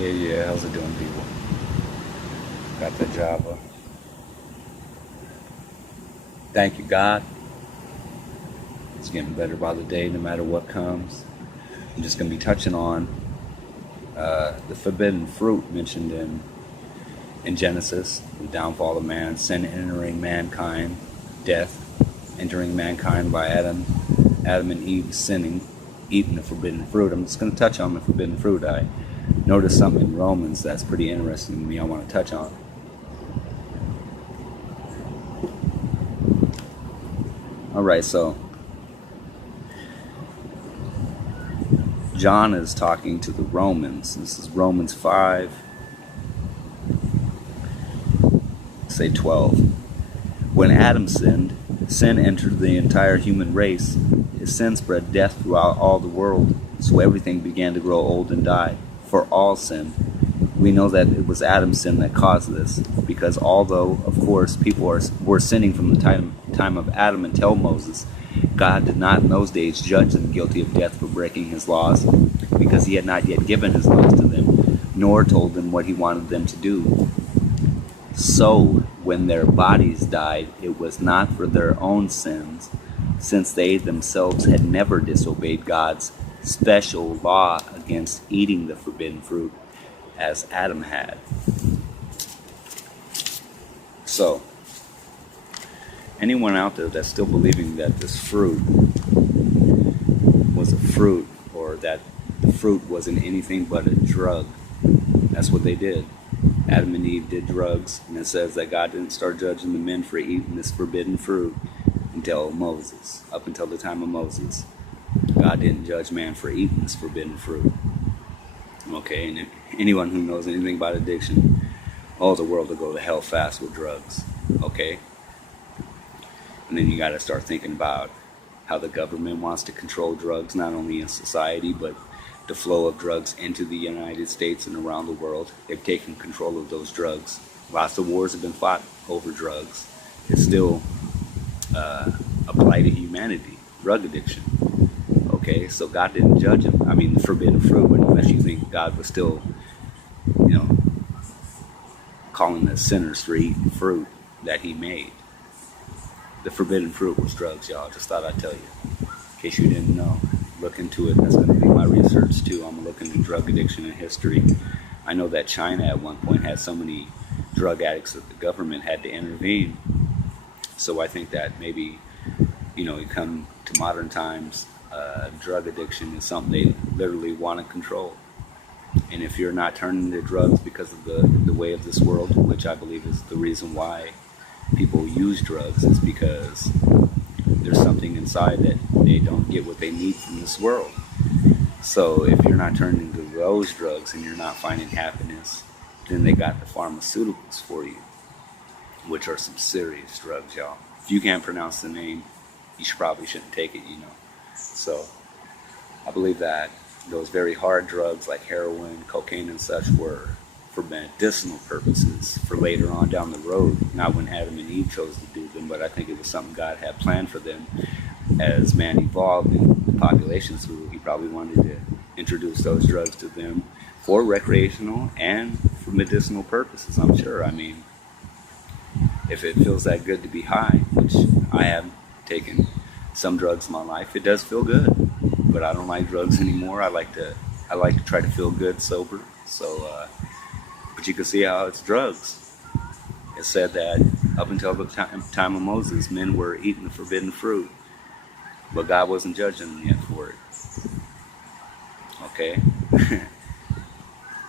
Yeah, how's it doing, people? Got the Java. Thank you, God. It's getting better by the day, no matter what comes. I'm just going to be touching on the forbidden fruit mentioned in Genesis, the downfall of man, sin entering mankind, death entering mankind by Adam and Eve sinning, eating the forbidden fruit. I'm just going to touch on the forbidden fruit. I noticed something in Romans that's pretty interesting to me I want to touch on. Alright, so John is talking to the Romans. This is Romans 5, say 12. When Adam sinned, sin entered the entire human race. His sin spread death throughout all the world, so everything began to grow old and die. For all sin. We know that it was Adam's sin that caused this, because although, of course, people were sinning from the time of Adam until Moses, God did not in those days judge them guilty of death for breaking his laws, because he had not yet given his laws to them, nor told them what he wanted them to do. So, when their bodies died, it was not for their own sins, since they themselves had never disobeyed God's special law against eating the forbidden fruit, as Adam had. So, anyone out there that's still believing that this fruit was a fruit, or that the fruit wasn't anything but a drug, that's what they did. Adam and Eve did drugs, and it says that God didn't start judging the men for eating this forbidden fruit until Moses, up until the time of Moses. God didn't judge man for eating this forbidden fruit. Okay, and anyone who knows anything about addiction, all the world will go to hell fast with drugs. Okay? And then you got to start thinking about how the government wants to control drugs, not only in society, but the flow of drugs into the United States and around the world. They've taken control of those drugs. Lots of wars have been fought over drugs. It's still a blight of humanity, drug addiction. Okay, so God didn't judge him. I mean, the forbidden fruit, unless you think God was still, calling the sinners for eating fruit that he made. The forbidden fruit was drugs, y'all. Just thought I'd tell you. In case you didn't know, look into it. That's going to be my research, too. I'm looking into drug addiction in history. I know that China at one point had so many drug addicts that the government had to intervene. So I think that maybe, you come to modern times, drug addiction is something they literally want to control. And if you're not turning to drugs because of the way of this world, which I believe is the reason why people use drugs, is because there's something inside that they don't get what they need from this world. So if you're not turning to those drugs and you're not finding happiness, then they got the pharmaceuticals for you, which are some serious drugs, y'all. If you can't pronounce the name, you probably shouldn't take it, So I believe that those very hard drugs like heroin, cocaine, and such were for medicinal purposes for later on down the road, not when Adam and Eve chose to do them, but I think it was something God had planned for them. As man evolved and the populations grew, he probably wanted to introduce those drugs to them for recreational and for medicinal purposes, I'm sure. I mean, if it feels that good to be high, which I have taken some drugs in my life, it does feel good. But I don't like drugs anymore. I like to try to feel good sober. So, but you can see how it's drugs. It said that up until the time of Moses, men were eating the forbidden fruit, but God wasn't judging them yet for it. Okay?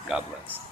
God bless.